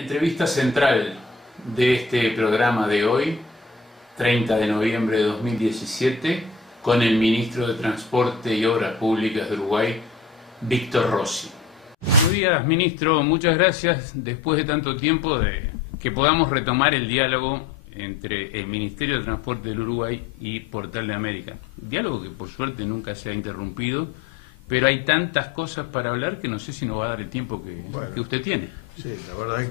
Entrevista central de este programa de hoy, 30 de noviembre de 2017, con el ministro de Transporte y Obras Públicas de Uruguay, Víctor Rossi. Buenos días, ministro. Muchas gracias, después de tanto tiempo, de que podamos retomar el diálogo entre el Ministerio de Transporte del Uruguay y Portal de América. Diálogo que por suerte nunca se ha interrumpido, pero hay tantas cosas para hablar que no sé si nos va a dar el tiempo que usted tiene. Sí, la verdad es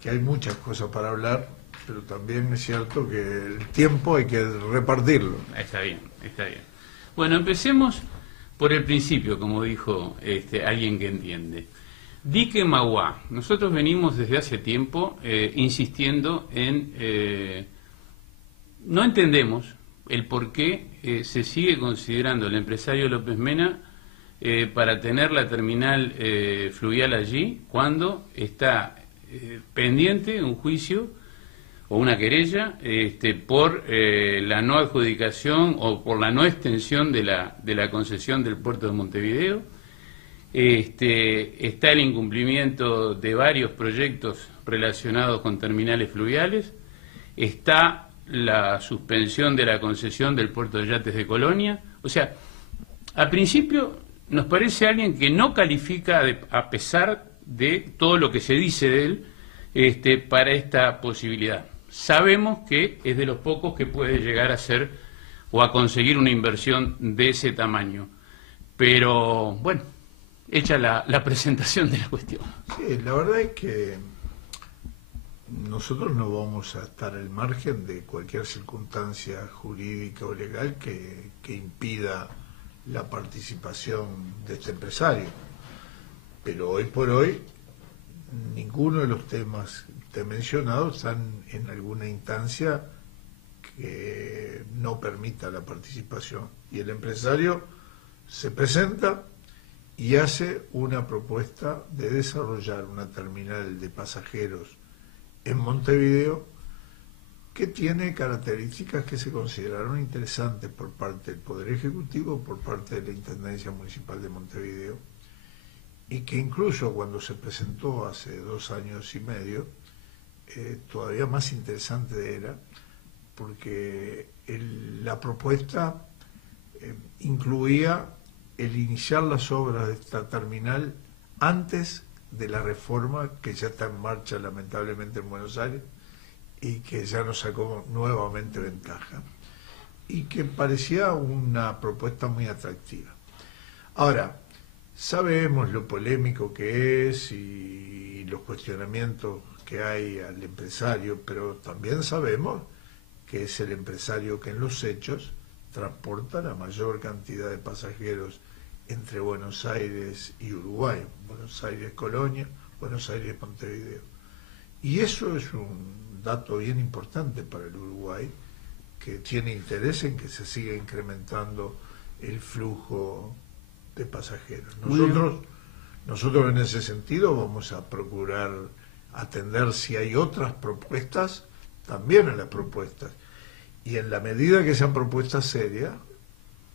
que hay muchas cosas para hablar, pero también es cierto que el tiempo hay que repartirlo. Está bien, está bien. Bueno, empecemos por el principio, como dijo alguien que entiende. Dique Mauá. Nosotros venimos desde hace tiempo insistiendo en... no entendemos el por qué se sigue considerando el empresario López Mena para tener la terminal fluvial allí, cuando está pendiente un juicio o una querella por la no adjudicación o por la no extensión de la concesión del puerto de Montevideo. Está el incumplimiento de varios proyectos relacionados con terminales fluviales, está la suspensión de la concesión del puerto de yates de Colonia. O sea, a principio nos parece alguien que no califica, a pesar de todo lo que se dice de él, para esta posibilidad. Sabemos que es de los pocos que puede llegar a ser o a conseguir una inversión de ese tamaño. Pero, bueno, hecha la presentación de la cuestión. Sí, la verdad es que nosotros no vamos a estar al margen de cualquier circunstancia jurídica o legal que impida la participación de este empresario. Pero hoy por hoy, ninguno de los temas que he mencionado están en alguna instancia que no permita la participación. Y el empresario se presenta y hace una propuesta de desarrollar una terminal de pasajeros en Montevideo que tiene características que se consideraron interesantes por parte del Poder Ejecutivo, por parte de la Intendencia Municipal de Montevideo, y que incluso cuando se presentó hace 2 años y medio, todavía más interesante era, porque la propuesta incluía el iniciar las obras de esta terminal antes de la reforma que ya está en marcha lamentablemente en Buenos Aires y que ya nos sacó nuevamente ventaja, y que parecía una propuesta muy atractiva. Ahora, sabemos lo polémico que es y los cuestionamientos que hay al empresario, pero también sabemos que es el empresario que en los hechos transporta la mayor cantidad de pasajeros entre Buenos Aires y Uruguay, Buenos Aires-Colonia, Buenos Aires-Montevideo. Y eso es un dato bien importante para el Uruguay, que tiene interés en que se siga incrementando el flujo de pasajeros. Nosotros en ese sentido vamos a procurar atender, si hay otras propuestas, también a las propuestas. Y en la medida que sean propuestas serias,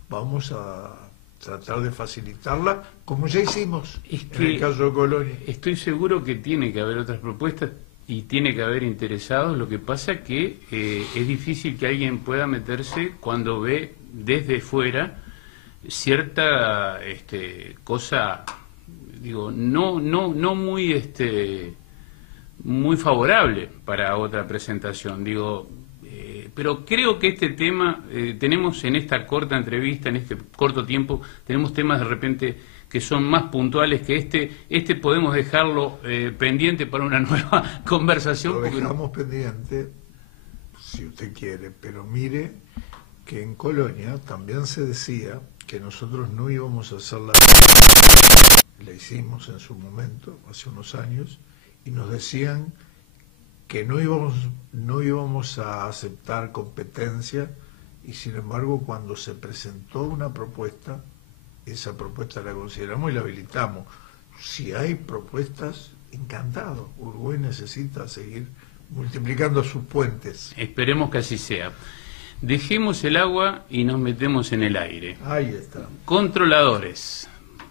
vamos a tratar de facilitarla, como ya hicimos en el caso de Colonia. Estoy seguro que tiene que haber otras propuestas y tiene que haber interesados. Lo que pasa que es difícil que alguien pueda meterse cuando ve desde fuera cierta cosa, digo, no muy favorable para otra presentación. Digo, pero creo que este tema, tenemos en esta corta entrevista, en este corto tiempo, tenemos temas de repente que son más puntuales que este podemos dejarlo pendiente para una nueva conversación. Lo dejamos pendiente, si usted quiere, pero mire que en Colonia también se decía que nosotros no íbamos a hacer la hicimos en su momento, hace unos años, y nos decían que no íbamos a aceptar competencia, y sin embargo cuando se presentó una propuesta, esa propuesta la consideramos y la habilitamos. Si hay propuestas, encantado. Uruguay necesita seguir multiplicando sus puentes. Esperemos que así sea. Dejemos el agua y nos metemos en el aire. Ahí está. Controladores.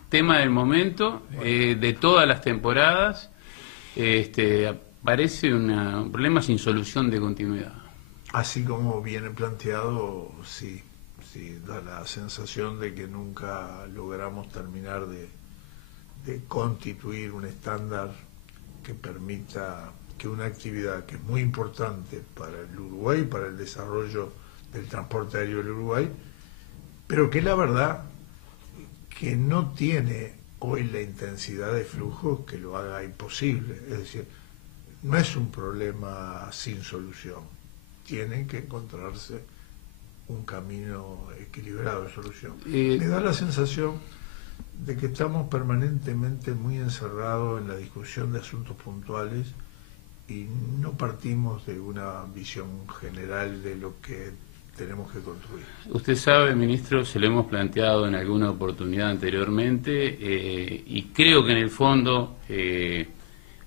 Tema del momento, de todas las temporadas. parece un problema sin solución de continuidad. Así como viene planteado, sí, da la sensación de que nunca logramos terminar de constituir un estándar que permita que una actividad que es muy importante para el Uruguay, para el desarrollo del transporte aéreo del Uruguay, pero que la verdad que no tiene hoy la intensidad de flujo que lo haga imposible. Es decir, no es un problema sin solución. Tiene que encontrarse un camino equilibrado de solución. Me da la sensación de que estamos permanentemente muy encerrados en la discusión de asuntos puntuales y no partimos de una visión general de lo que tenemos que construir. Usted sabe, ministro, se lo hemos planteado en alguna oportunidad anteriormente y creo que en el fondo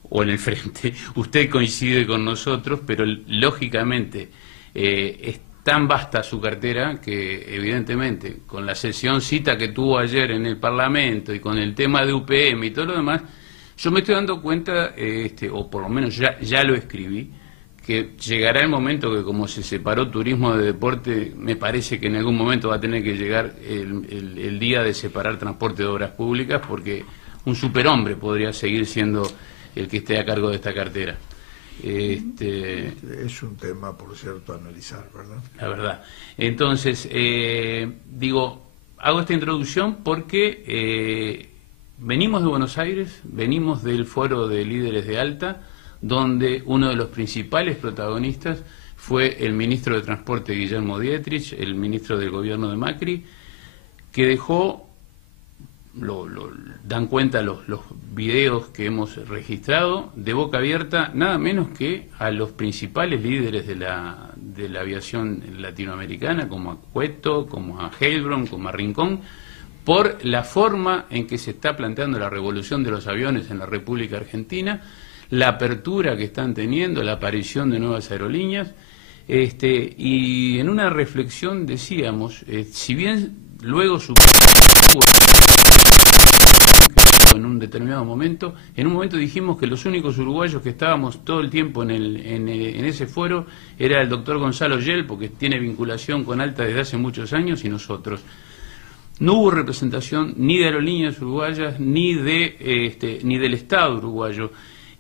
o en el frente usted coincide con nosotros, pero lógicamente es tan vasta su cartera que evidentemente con la sesioncita que tuvo ayer en el Parlamento y con el tema de UPM y todo lo demás, yo me estoy dando cuenta, o por lo menos ya lo escribí, que llegará el momento que como se separó turismo de deporte, me parece que en algún momento va a tener que llegar el día de separar transporte de obras públicas, porque un superhombre podría seguir siendo el que esté a cargo de esta cartera. Es un tema, por cierto, a analizar, ¿verdad? La verdad. Entonces, hago esta introducción porque venimos de Buenos Aires, venimos del Foro de Líderes de Alta, donde uno de los principales protagonistas fue el ministro de Transporte Guillermo Dietrich, el ministro del gobierno de Macri, que dejó, dan cuenta los videos que hemos registrado, de boca abierta nada menos que a los principales líderes de la aviación latinoamericana, como a Cueto, como a Heilbronn, como a Rincón, por la forma en que se está planteando la revolución de los aviones en la República Argentina, la apertura que están teniendo, la aparición de nuevas aerolíneas, y en una reflexión decíamos, si bien luego en un determinado momento, en un momento dijimos que los únicos uruguayos que estábamos todo el tiempo en ese foro era el doctor Gonzalo Yel, porque tiene vinculación con Alta desde hace muchos años, y nosotros. No hubo representación ni de aerolíneas uruguayas, ni del Estado uruguayo.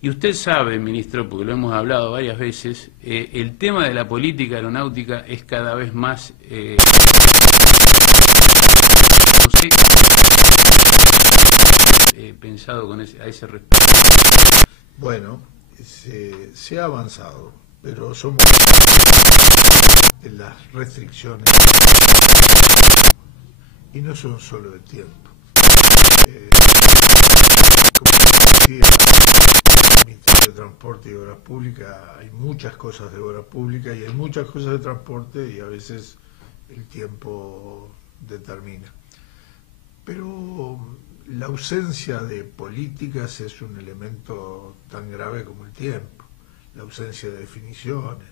Y usted sabe, ministro, porque lo hemos hablado varias veces, el tema de la política aeronáutica es cada vez más... no sé, pensado a ese respecto. Bueno, se ha avanzado, pero somos de las restricciones y no son solo de tiempo. Como decía, el Ministerio de Transporte y Obras Públicas, hay muchas cosas de obras públicas y hay muchas cosas de transporte, y a veces el tiempo determina. Pero la ausencia de políticas es un elemento tan grave como el tiempo, la ausencia de definiciones,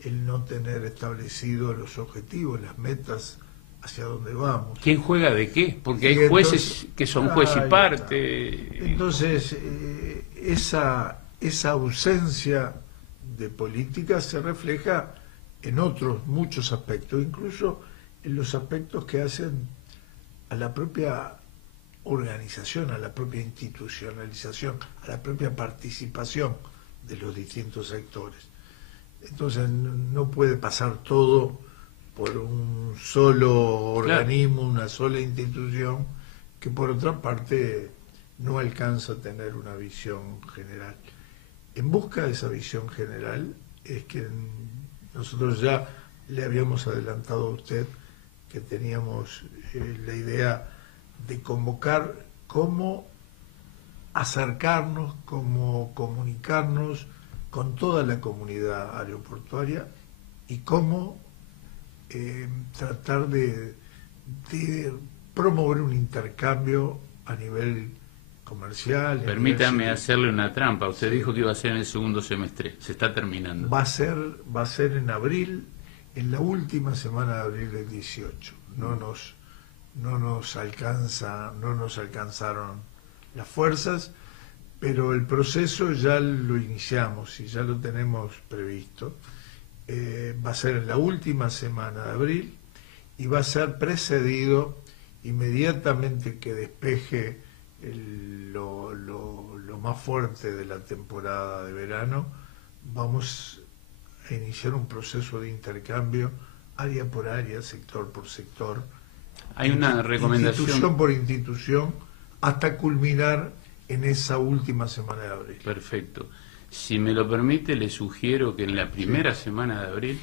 el no tener establecidos los objetivos, las metas hacia dónde vamos. ¿Quién juega de qué? Porque hay jueces que son juez y parte. Entonces, esa ausencia de política se refleja en otros muchos aspectos, incluso en los aspectos que hacen a la propia organización, a la propia institucionalización, a la propia participación de los distintos sectores. Entonces no puede pasar todo por un solo organismo, una sola institución, que por otra parte no alcanza a tener una visión general. En busca de esa visión general es que nosotros ya le habíamos adelantado a usted que teníamos la idea de convocar cómo acercarnos, cómo comunicarnos con toda la comunidad aeroportuaria y cómo tratar de promover un intercambio a nivel comercial. Permítame hacerle una trampa. Usted dijo que iba a ser en el segundo semestre. Se está terminando. Va a ser en abril, en la última semana de abril del 18. No nos alcanzaron las fuerzas, pero el proceso ya lo iniciamos y ya lo tenemos previsto. Va a ser en la última semana de abril y va a ser precedido inmediatamente que despeje lo más fuerte de la temporada de verano. Vamos a iniciar un proceso de intercambio área por área, sector por sector. Hay una recomendación. Institución por institución, hasta culminar en esa última semana de abril. Perfecto. Si me lo permite, le sugiero que en la primera semana de abril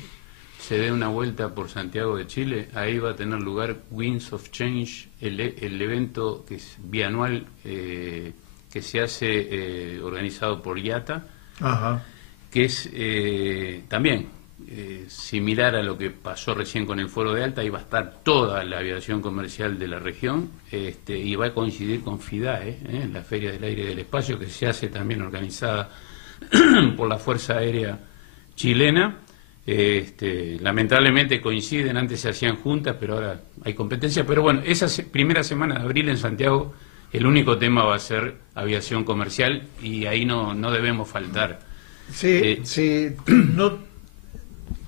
se dé una vuelta por Santiago de Chile. Ahí va a tener lugar Winds of Change, el evento que es bianual, que se hace organizado por IATA, Ajá. que es también similar a lo que pasó recién con el Foro de Alta. Ahí va a estar toda la aviación comercial de la región, y va a coincidir con FIDAE, la Feria del Aire y del Espacio, que se hace también organizada por la Fuerza Aérea Chilena. Lamentablemente coinciden, antes se hacían juntas, pero ahora hay competencia. Pero bueno, esa primera semana de abril en Santiago, el único tema va a ser aviación comercial, y ahí no debemos faltar. Sí, sí, no,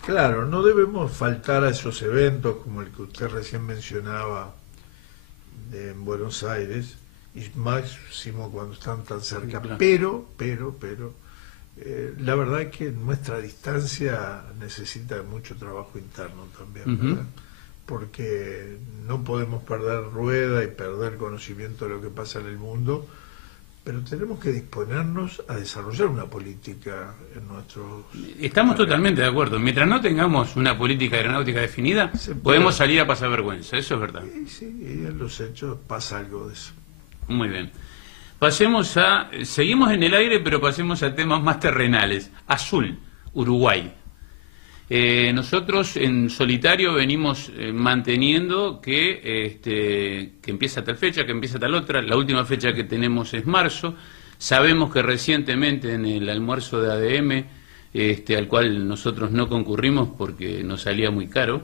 claro, no debemos faltar a esos eventos como el que usted recién mencionaba en Buenos Aires, y máximo cuando están tan cerca. Claro. Pero la verdad es que nuestra distancia necesita mucho trabajo interno también, ¿verdad? Porque no podemos perder rueda y perder conocimiento de lo que pasa en el mundo, pero tenemos que disponernos a desarrollar una política en nuestros... Estamos totalmente de acuerdo. Mientras no tengamos una política aeronáutica definida, podemos salir a pasar vergüenza, eso es verdad. Sí, y en los hechos pasa algo de eso. Muy bien. Seguimos en el aire, pero pasemos a temas más terrenales. Azul, Uruguay. Nosotros en solitario venimos manteniendo que empieza tal fecha, que empieza tal otra. La última fecha que tenemos es marzo. Sabemos que recientemente en el almuerzo de ADM, al cual nosotros no concurrimos porque nos salía muy caro,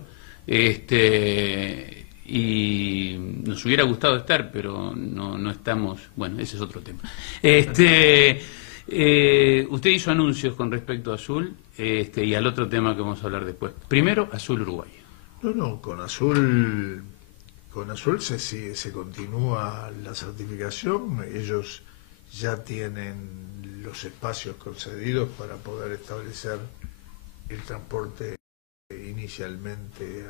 y nos hubiera gustado estar, pero no estamos. Bueno, ese es otro tema. Usted hizo anuncios con respecto a Azul, y al otro tema que vamos a hablar después. Primero, Azul Uruguay. No, con Azul se continúa la certificación. Ellos ya tienen los espacios concedidos para poder establecer el transporte inicialmente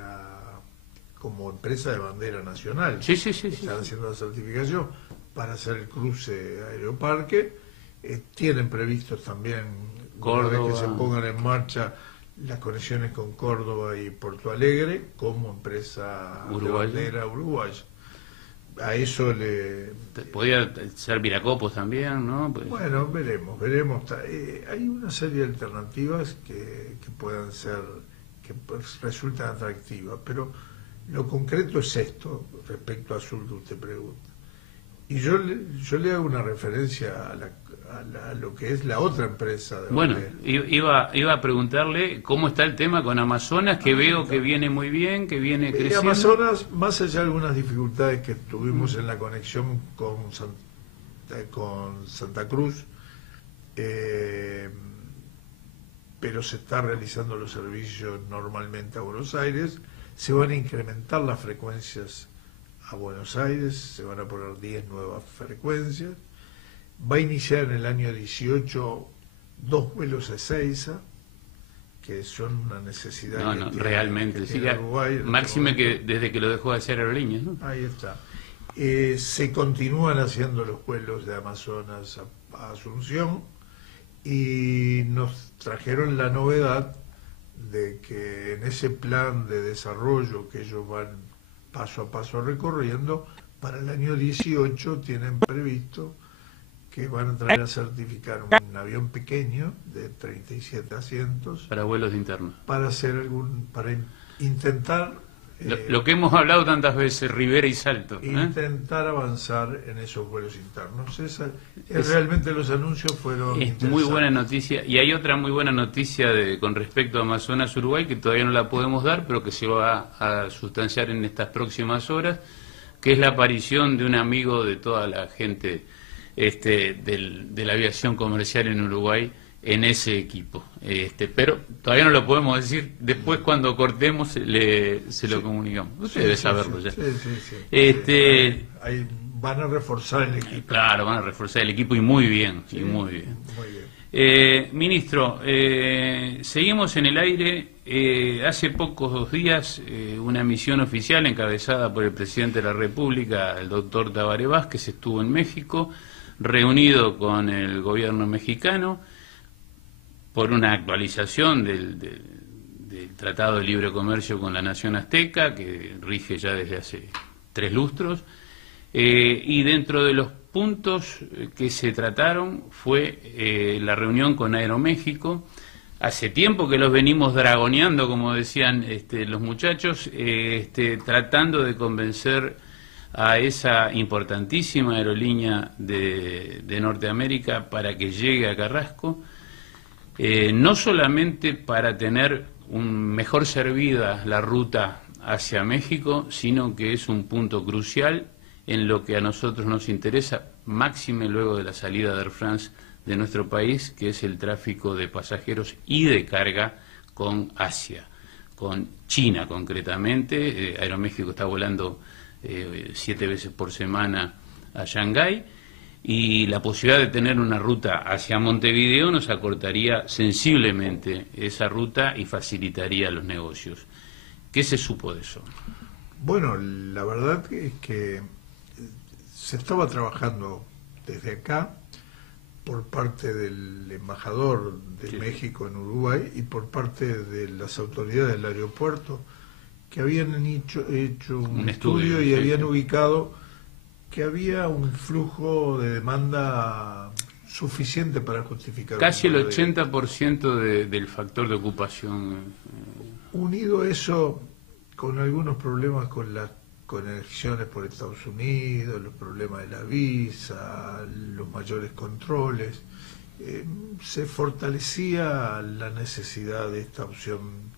como empresa de bandera nacional. Sí. Están haciendo la certificación para hacer el cruce Aeroparque. Tienen previstos también, Córdoba, una vez que se pongan en marcha, las conexiones con Córdoba y Porto Alegre como empresa de bandera uruguaya. A eso podría ser Viracopos también, ¿no? Pues... Bueno, veremos. Hay una serie de alternativas que puedan ser, que resultan atractivas, pero lo concreto es esto respecto a Azul que usted pregunta. Y yo le hago una referencia a lo que es la otra empresa de bandera. Bueno, iba a preguntarle cómo está el tema con Amazonas, que veo que viene muy bien, que viene creciendo. Amazonas, más allá de algunas dificultades que tuvimos en la conexión con Santa Cruz, pero se está realizando los servicios normalmente a Buenos Aires. Se van a incrementar las frecuencias a Buenos Aires, se van a poner 10 nuevas frecuencias. Va a iniciar en el año 18 2 vuelos a Ezeiza, que son una necesidad. Realmente, sí, Uruguay, máxime que desde que lo dejó de hacer Aerolíneas, ¿no? Ahí está. Se continúan haciendo los vuelos de Amazonas a Asunción, y nos trajeron la novedad de que en ese plan de desarrollo que ellos van paso a paso recorriendo, para el año 18 tienen previsto que van a traer a certificar un avión pequeño de 37 asientos para vuelos internos, para intentar lo que hemos hablado tantas veces, Rivera y Salto, intentar avanzar en esos vuelos internos. Realmente los anuncios fueron muy buena noticia. Y hay otra muy buena noticia con respecto a Amazonas Uruguay, que todavía no la podemos dar, pero que se va a sustanciar en estas próximas horas, que es la aparición de un amigo de toda la gente de la aviación comercial en Uruguay en ese equipo. Pero todavía no lo podemos decir, después cuando cortemos se lo comunicamos. Usted debe saberlo ya. Ahí van a reforzar el equipo. Claro, van a reforzar el equipo y muy bien, Sí, y muy bien. Muy bien. Ministro, seguimos en el aire. Hace pocos días una misión oficial encabezada por el presidente de la República, el doctor Tabaré Vázquez, estuvo en México, reunido con el gobierno mexicano por una actualización del Tratado de Libre Comercio con la Nación Azteca, que rige ya desde hace 3 lustros, y dentro de los puntos que se trataron fue la reunión con Aeroméxico. Hace tiempo que los venimos dragoneando, como decían los muchachos, tratando de convencer a esa importantísima aerolínea de Norteamérica para que llegue a Carrasco, no solamente para tener mejor servida la ruta hacia México, sino que es un punto crucial en lo que a nosotros nos interesa, máxime luego de la salida de Air France de nuestro país, que es el tráfico de pasajeros y de carga con Asia, con China concretamente. Aeroméxico está volando 7 veces por semana a Shanghái, y la posibilidad de tener una ruta hacia Montevideo nos acortaría sensiblemente esa ruta y facilitaría los negocios. ¿Qué se supo de eso? Bueno, la verdad es que se estaba trabajando desde acá por parte del embajador de México en Uruguay y por parte de las autoridades del aeropuerto, que habían hecho un estudio y habían ubicado que había un flujo de demanda suficiente para justificar. Casi el 80% del factor de ocupación. Unido a eso, con algunos problemas con las conexiones por Estados Unidos, los problemas de la visa, los mayores controles, se fortalecía la necesidad de esta opción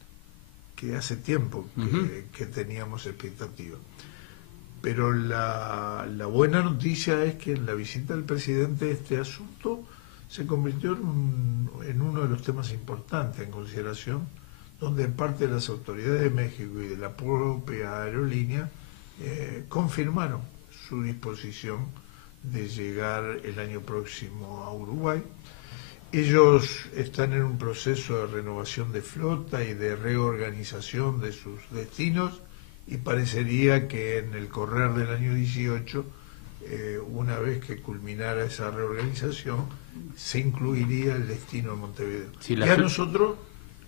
que hace tiempo que teníamos expectativa. Pero la buena noticia es que en la visita del presidente este asunto se convirtió en uno de los temas importantes en consideración, donde parte de las autoridades de México y de la propia aerolínea confirmaron su disposición de llegar el año próximo a Uruguay. Ellos están en un proceso de renovación de flota y de reorganización de sus destinos, y parecería que en el correr del año 18, una vez que culminara esa reorganización, se incluiría el destino de Montevideo. Sí, y a nosotros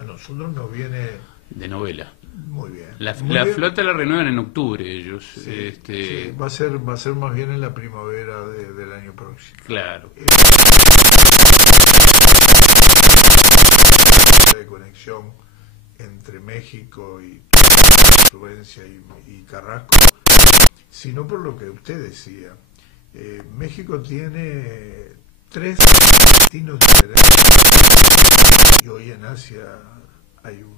nos viene de novela. Muy bien. La flota la renuevan en octubre ellos. Sí, sí, va a ser más bien en la primavera del año próximo. Claro. De conexión entre México y Prudencia y Carrasco, sino por lo que usted decía. México tiene 3 destinos diferentes, y hoy en Asia hay un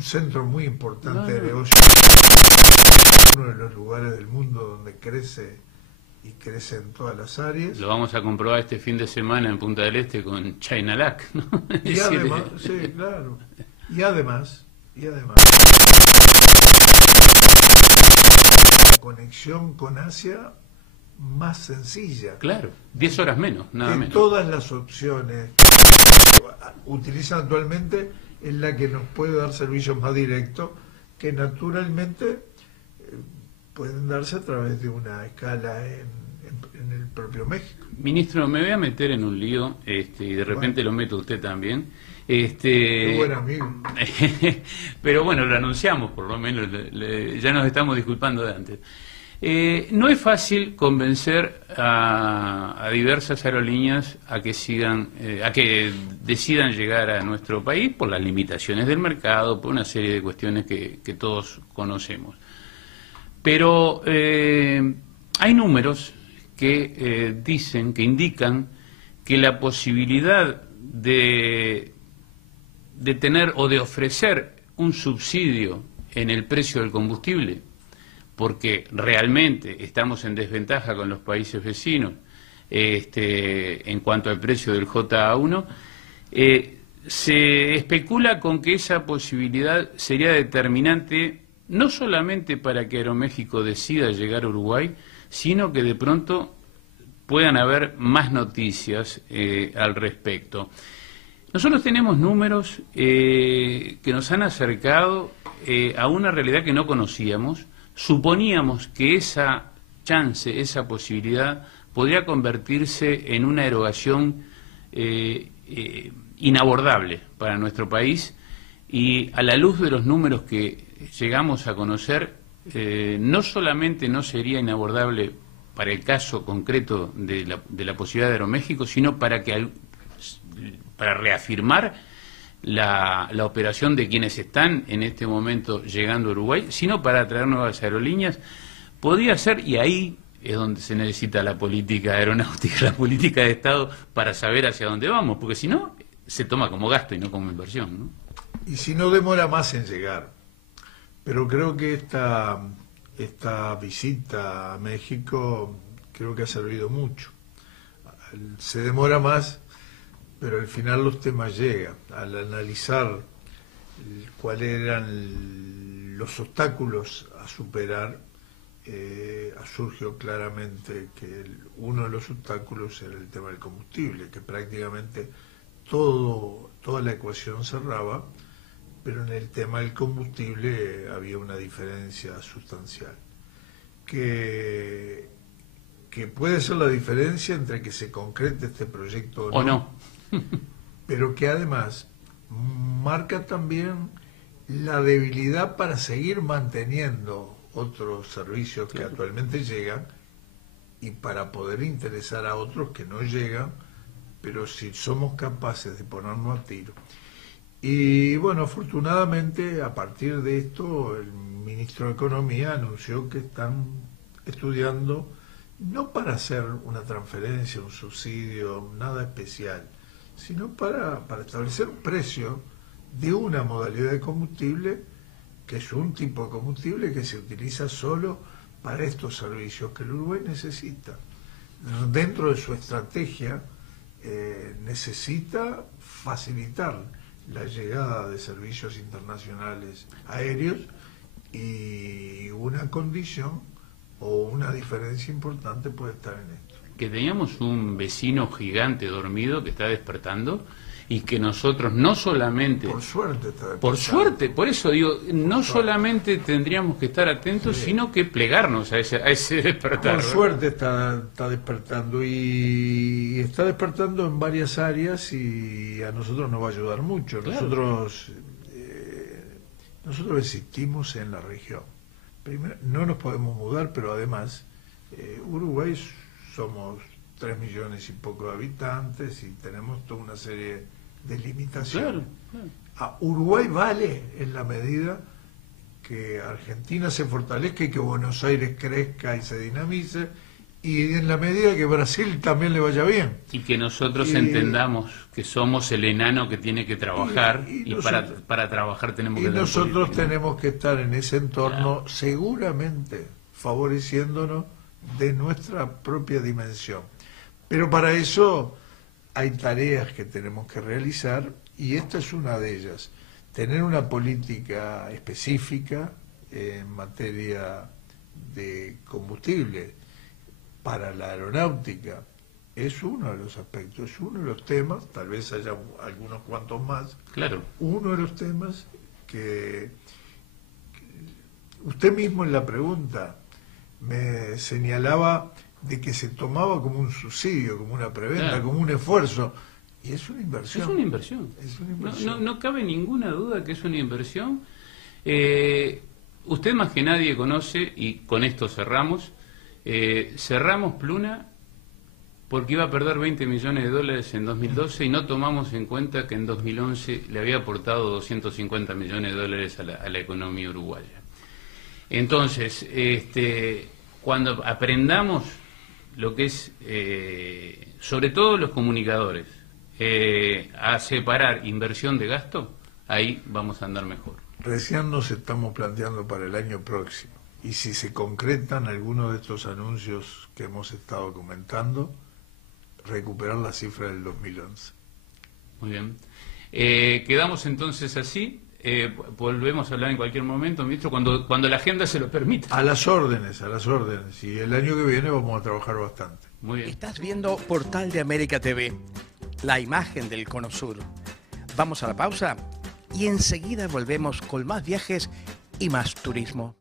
centro muy importante de negocio, uno de los lugares del mundo donde crece y crece en todas las áreas. Lo vamos a comprobar este fin de semana en Punta del Este con Chinalac, ¿no? Y además, sí, claro. Y además, la conexión con Asia más sencilla. Claro, 10 horas menos, nada menos. Todas las opciones que utilizan actualmente es la que nos puede dar servicios más directos, que naturalmente pueden darse a través de una escala en el propio México. Ministro, me voy a meter en un lío, y de repente lo meto usted también. Qué buen amigo. Pero bueno, lo anunciamos, por lo menos, ya nos estamos disculpando de antes. No es fácil convencer a diversas aerolíneas a que decidan llegar a nuestro país por las limitaciones del mercado, por una serie de cuestiones que todos conocemos. Pero hay números que indican que la posibilidad de tener o de ofrecer un subsidio en el precio del combustible porque realmente estamos en desventaja con los países vecinos en cuanto al precio del JA1, se especula con que esa posibilidad sería determinante no solamente para que Aeroméxico decida llegar a Uruguay, sino que de pronto puedan haber más noticias al respecto. Nosotros tenemos números que nos han acercado a una realidad que no conocíamos. Suponíamos que esa chance, esa posibilidad, podría convertirse en una erogación inabordable para nuestro país, y a la luz de los números que llegamos a conocer, no solamente no sería inabordable para el caso concreto de la posibilidad de Aeroméxico, sino para reafirmar la operación de quienes están en este momento llegando a Uruguay, sino para atraer nuevas aerolíneas. Podría ser, y ahí es donde se necesita la política aeronáutica, la política de Estado, para saber hacia dónde vamos, porque si no, se toma como gasto y no como inversión, ¿no? Y si no, demora más en llegar. Pero creo que esta visita a México creo que ha servido mucho. Se demora más, pero al final los temas llegan. Al analizar cuáles eran los obstáculos a superar, surgió claramente que uno de los obstáculos era el tema del combustible, que prácticamente toda la ecuación cerraba, pero en el tema del combustible había una diferencia sustancial, que puede ser la diferencia entre que se concrete este proyecto o no, pero que además marca también la debilidad para seguir manteniendo otros servicios que actualmente llegan, y para poder interesar a otros que no llegan, pero si somos capaces de ponernos a tiro. Y bueno, afortunadamente a partir de esto el ministro de Economía anunció que están estudiando, no para hacer una transferencia, un subsidio, nada especial, sino para establecer un precio de una modalidad de combustible, que es un tipo de combustible que se utiliza solo para estos servicios que el Uruguay necesita. Dentro de su estrategia necesita facilitar la llegada de servicios internacionales aéreos, y una condición o una diferencia importante puede estar en esto. Que teníamos un vecino gigante dormido que está despertando, y que nosotros no solamente... Por suerte está despertando. Por suerte, por eso digo, no solamente tendríamos que estar atentos, sí, sino que plegarnos a ese despertar. Por suerte está despertando, y está despertando en varias áreas, y a nosotros nos va a ayudar mucho. Claro. Nosotros existimos en la región. Primero, no nos podemos mudar, pero además Uruguay somos 3 millones y poco de habitantes, y tenemos toda una serie de limitaciones. Claro. A Uruguay vale en la medida que Argentina se fortalezca y que Buenos Aires crezca y se dinamice, y en la medida que Brasil también le vaya bien. Y que nosotros entendamos que somos el enano que tiene que trabajar, y nosotros, para trabajar tenemos que... Y nosotros tenemos que estar en ese entorno, claro, seguramente favoreciéndonos de nuestra propia dimensión. Pero para eso hay tareas que tenemos que realizar, y esta es una de ellas. Tener una política específica en materia de combustible para la aeronáutica es uno de los aspectos, es uno de los temas, tal vez haya algunos cuantos más. Claro. Uno de los temas que usted mismo en la pregunta me señalaba de que se tomaba como un subsidio, como una preventa, claro, como un esfuerzo, y es una inversión. Es una inversión. Es una inversión. No cabe ninguna duda que es una inversión. Usted más que nadie conoce, y con esto cerramos Pluna porque iba a perder 20 millones de dólares en 2012, y no tomamos en cuenta que en 2011 le había aportado 250 millones de dólares a la economía uruguaya. Entonces, cuando aprendamos lo que es, sobre todo los comunicadores, a separar inversión de gasto, ahí vamos a andar mejor. Recién nos estamos planteando para el año próximo. y si se concretan algunos de estos anuncios que hemos estado comentando, recuperar la cifra del 2011. Muy bien. Quedamos entonces así. Volvemos a hablar en cualquier momento, ministro, cuando la agenda se lo permita. A las órdenes, a las órdenes. Y el año que viene vamos a trabajar bastante. Muy bien. Estás viendo Portal de América TV, la imagen del Cono Sur. Vamos a la pausa y enseguida volvemos con más viajes y más turismo.